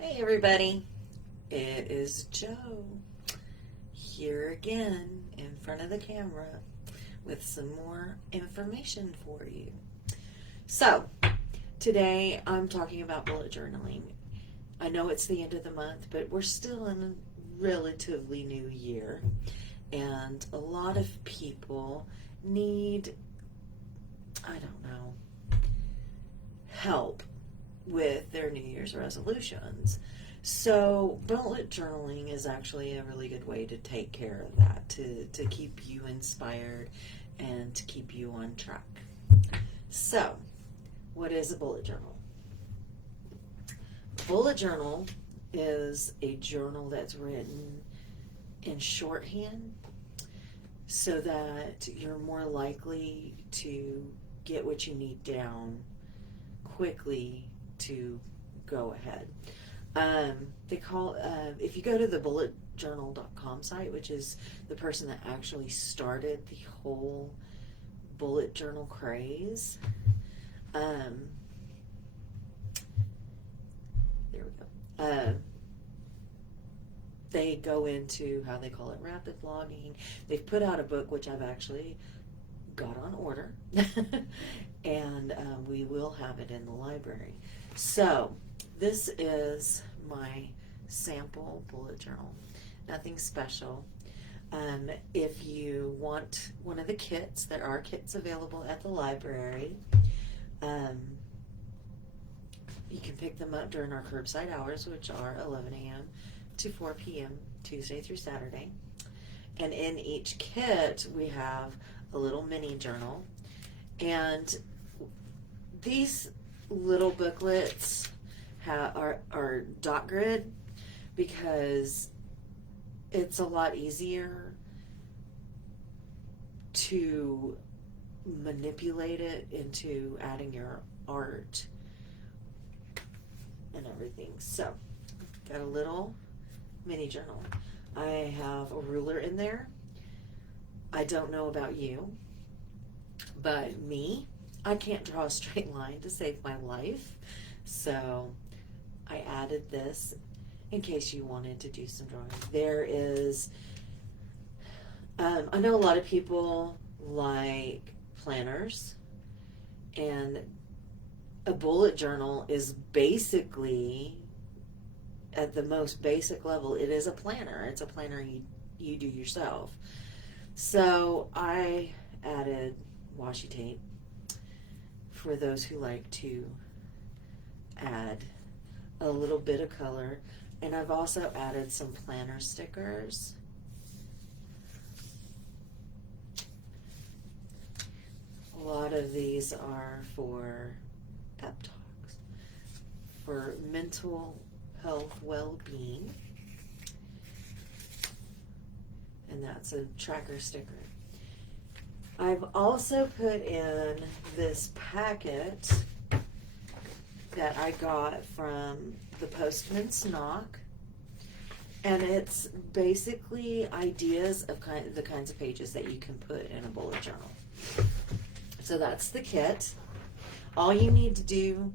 Hey everybody, it is Joe here again in front of the camera with some more information for you. So, today I'm talking about bullet journaling. I know it's the end of the month, but we're still in a relatively new year, and a lot of people need, I don't know, help with their New Year's resolutions. So, bullet journaling is actually a really good way to take care of that, to keep you inspired and to keep you on track. So, what is a bullet journal? Bullet journal is a journal that's written in shorthand so that you're more likely to get what you need down quickly to go ahead. They call if you go to the bulletjournal.com site, which is the person that actually started the whole bullet journal craze. There we go. They go into how they call it rapid blogging. They've put out a book which I've actually got on order, and we will have it in the library. So this is my sample bullet journal. Nothing special. If you want one of the kits, there are kits available at the library. You can pick them up during our curbside hours, which are 11 a.m. to 4 p.m. Tuesday through Saturday. And in each kit, we have a little mini journal. And these little booklets are dot grid because it's a lot easier to manipulate it into adding your art and everything. So, got a little mini journal. I have a ruler in there. I don't know about you, but me, I can't draw a straight line to save my life. So I added this in case you wanted to do some drawing. There is, I know a lot of people like planners, and a bullet journal is basically, at the most basic level, it is a planner. It's a planner you do yourself. So I added washi tape for those who like to add a little bit of color, and I've also added some planner stickers. A lot of these are for pep talks, for mental health well-being, and that's a tracker sticker. I've also put in this packet that I got from the Postman's Knock, and it's basically ideas of the kinds of pages that you can put in a bullet journal. So that's the kit. All you need to do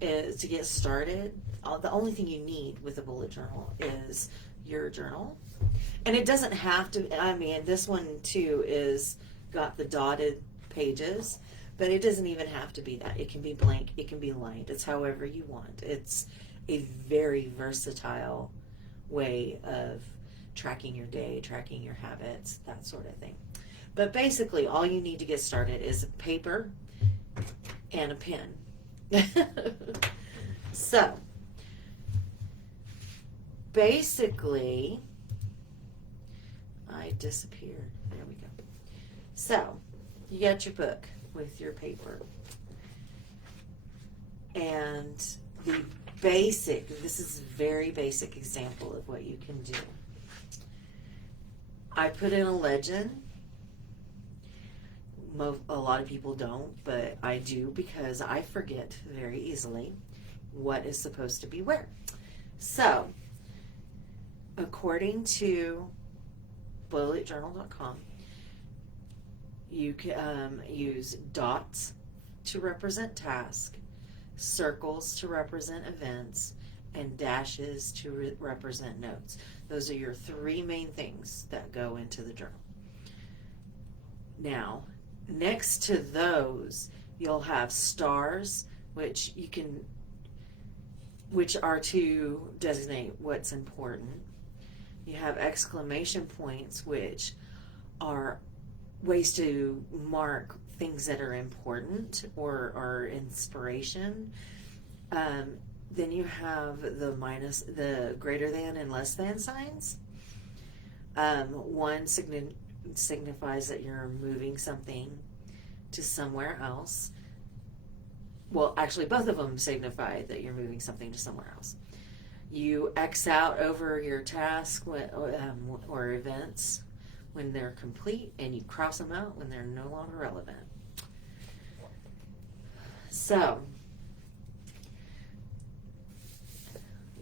is to get started. The only thing you need with a bullet journal is your journal, and it doesn't have to. I mean, this one too is got the dotted pages, but it doesn't even have to be that. It can be blank, it can be lined. It's however you want. It's a very versatile way of tracking your day, tracking your habits, that sort of thing. But basically, all you need to get started is paper and a pen. So, basically, I disappeared. There we go. So, you got your book with your paper. And this is a very basic example of what you can do. I put in a legend. A lot of people don't, but I do because I forget very easily what is supposed to be where. So, according to bulletjournal.com, you can use dots to represent tasks, circles to represent events, and dashes to represent notes. Those are your three main things that go into the journal. Now, next to those, you'll have stars, which are to designate what's important. You have exclamation points, which are ways to mark things that are important or are inspiration. Then you have the greater than and less than signs. One signifies that you're moving something to somewhere else. Well, actually, both of them signify that you're moving something to somewhere else. You X out over your task or events when they're complete, and you cross them out when they're no longer relevant. So,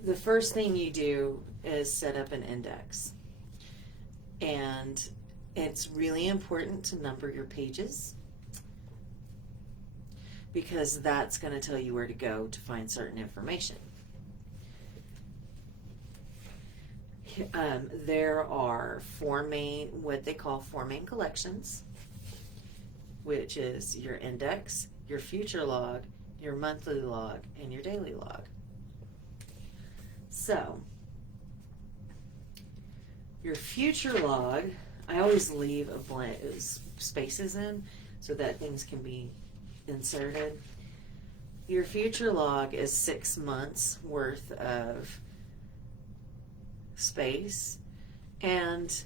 the first thing you do is set up an index. And it's really important to number your pages, because that's going to tell you where to go to find certain information. There are what they call four main collections, which is your index, your future log, your monthly log, and your daily log. So, your future log, I always leave a blank spaces in so that things can be inserted. Your future log is 6 months worth of space, and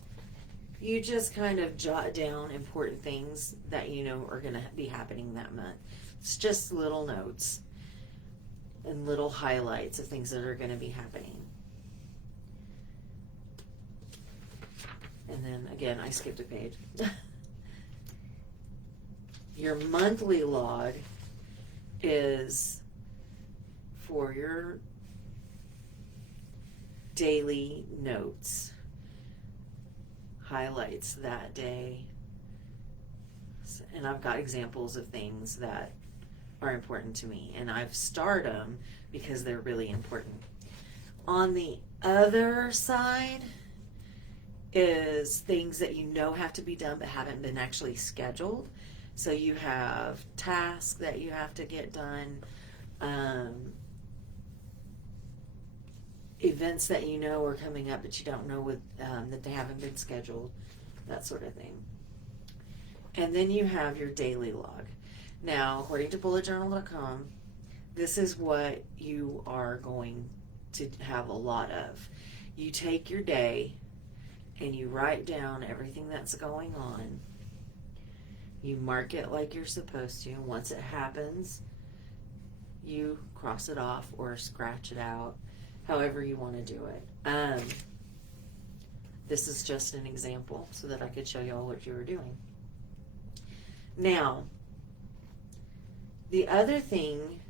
you just kind of jot down important things that you know are going to be happening that month. It's just little notes and little highlights of things that are going to be happening. And then again, I skipped a page. Your monthly log is for your daily notes, highlights that day. And I've got examples of things that are important to me, and I've starred them because they're really important. On the other side is things that you know have to be done but haven't been actually scheduled. So you have tasks that you have to get done, events that you know are coming up but you don't know that they haven't been scheduled, that sort of thing. And then you have your daily log. Now, according to bulletjournal.com, this is what you are going to have a lot of. You take your day and you write down everything that's going on. You mark it like you're supposed to. Once it happens, you cross it off or scratch it out, however you want to do it. This is just an example so that I could show you all what you were doing. Now, the other thing,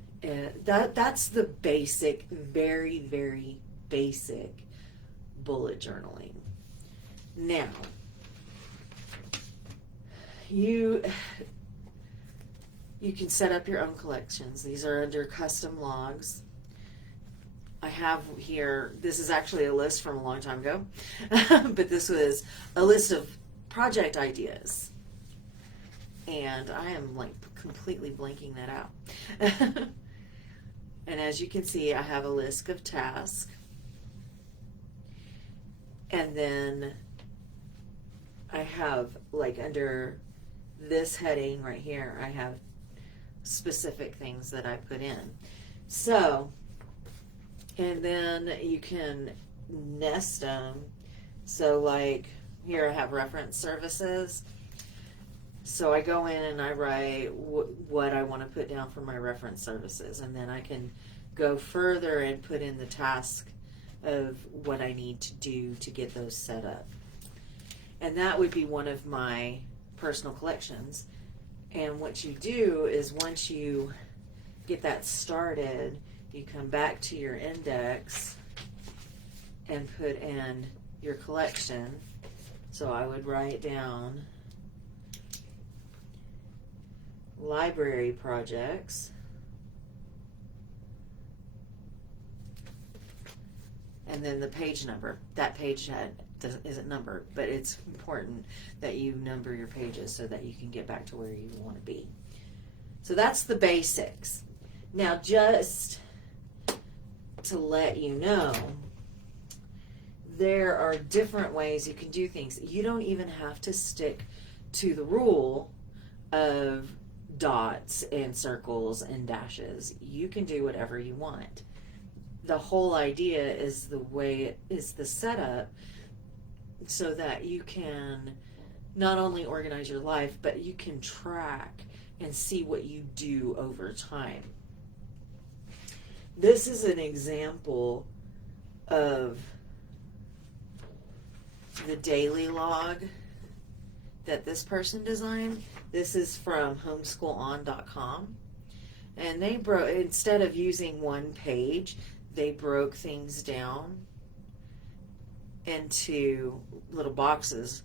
that's the basic, very, very basic bullet journaling. Now, you can set up your own collections. These are under custom logs. I have here, this is actually a list from a long time ago, but this was a list of project ideas. And I am like completely blanking that out. And as you can see, I have a list of tasks. And then I have, like, under this heading right here, I have specific things that I put in. So, and then you can nest them. So, like, here I have reference services. So I go in and I write what I want to put down for my reference services, and then I can go further and put in the task of what I need to do to get those set up. And that would be one of my personal collections. And what you do is once you get that started, you come back to your index and put in your collection. So I would write down library projects, and then the page number. That page isn't numbered, but it's important that you number your pages so that you can get back to where you want to be. So that's the basics. Now, just to let you know, there are different ways you can do things. You don't even have to stick to the rule of dots and circles and dashes. You can do whatever you want. The whole idea is the setup so that you can not only organize your life, but you can track and see what you do over time. This is an example of the daily log that this person designed. This is from homeschoolon.com, and they instead of using one page, they broke things down into little boxes,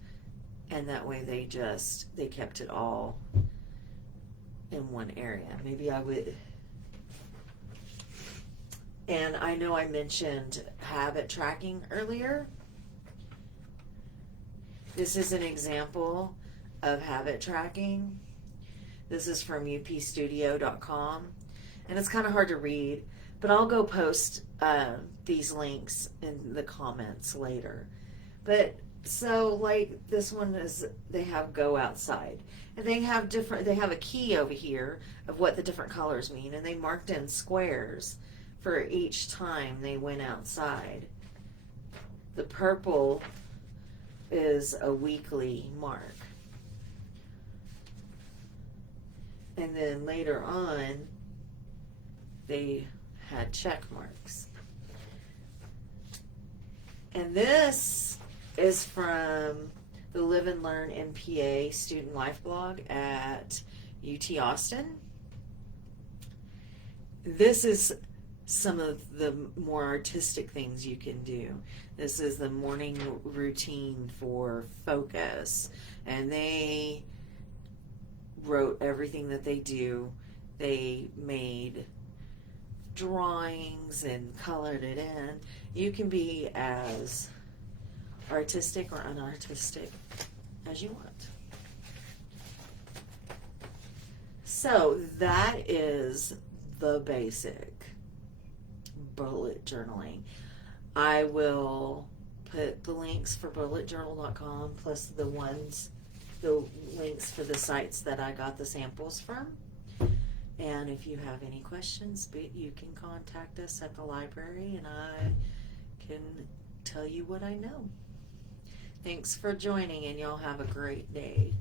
and that way they kept it all in one area. Maybe I would. And I know I mentioned habit tracking earlier. This is an example of habit tracking. This is from upstudio.com, and it's kind of hard to read, but I'll go post these links in the comments later. But so like this one is, they have go outside, and they have a key over here of what the different colors mean, and they marked in squares for each time they went outside. The purple is a weekly mark. And then later on, they had check marks. And this is from the Live and Learn MPA Student Life blog at UT Austin. This is some of the more artistic things you can do. This is the morning routine for focus, and they wrote everything that they do. They made drawings and colored it in. You can be as artistic or unartistic as you want. So that is the basic bullet journaling. I will put the links for bulletjournal.com plus the links for the sites that I got the samples from. And if you have any questions, you can contact us at the library, and I can tell you what I know. Thanks for joining, and y'all have a great day.